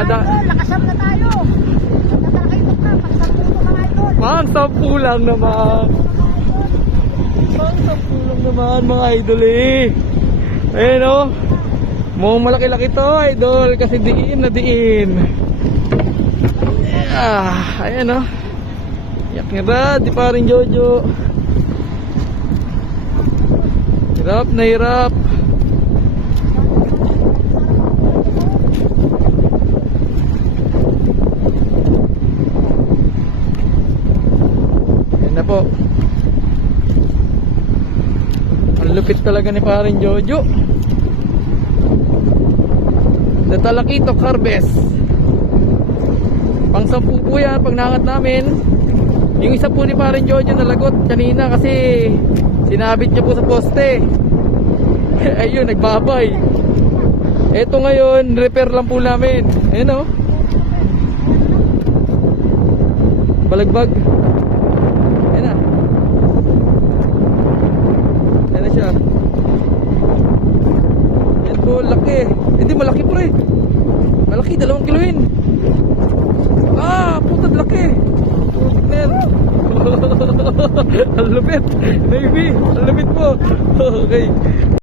Mga lakasam na tayo. Nagtatalakay ka, pagsampu mo mga idol. Pang 10 lang naman. Pang 10 lang naman mga idol eh. Ayan o. Mukhang malaki-laki to idol. Kasi diin na diin. Ayan o. Yak nga ba? Di pa rin Jojo. Hirap na hirap. Ayan na po. Ang lupit talaga ni paring Jojo. The Talakitok Harvest. Pang 10 po yan pag nangat namin. Yung isa po ni paring Jojo nalagot kanina kasi sinabit niya po sa poste. Ayun, nagbabay. Eto ngayon, repair lang po namin. Ayan o. Balagbag. Ayan na. Ayan na siya. Ayan po, laki. Hindi, malaki pre. Malaki, 2 kiloin. Putad laki. Putik na yan. Ang lupit. Maybe, ang lupit po. Okay.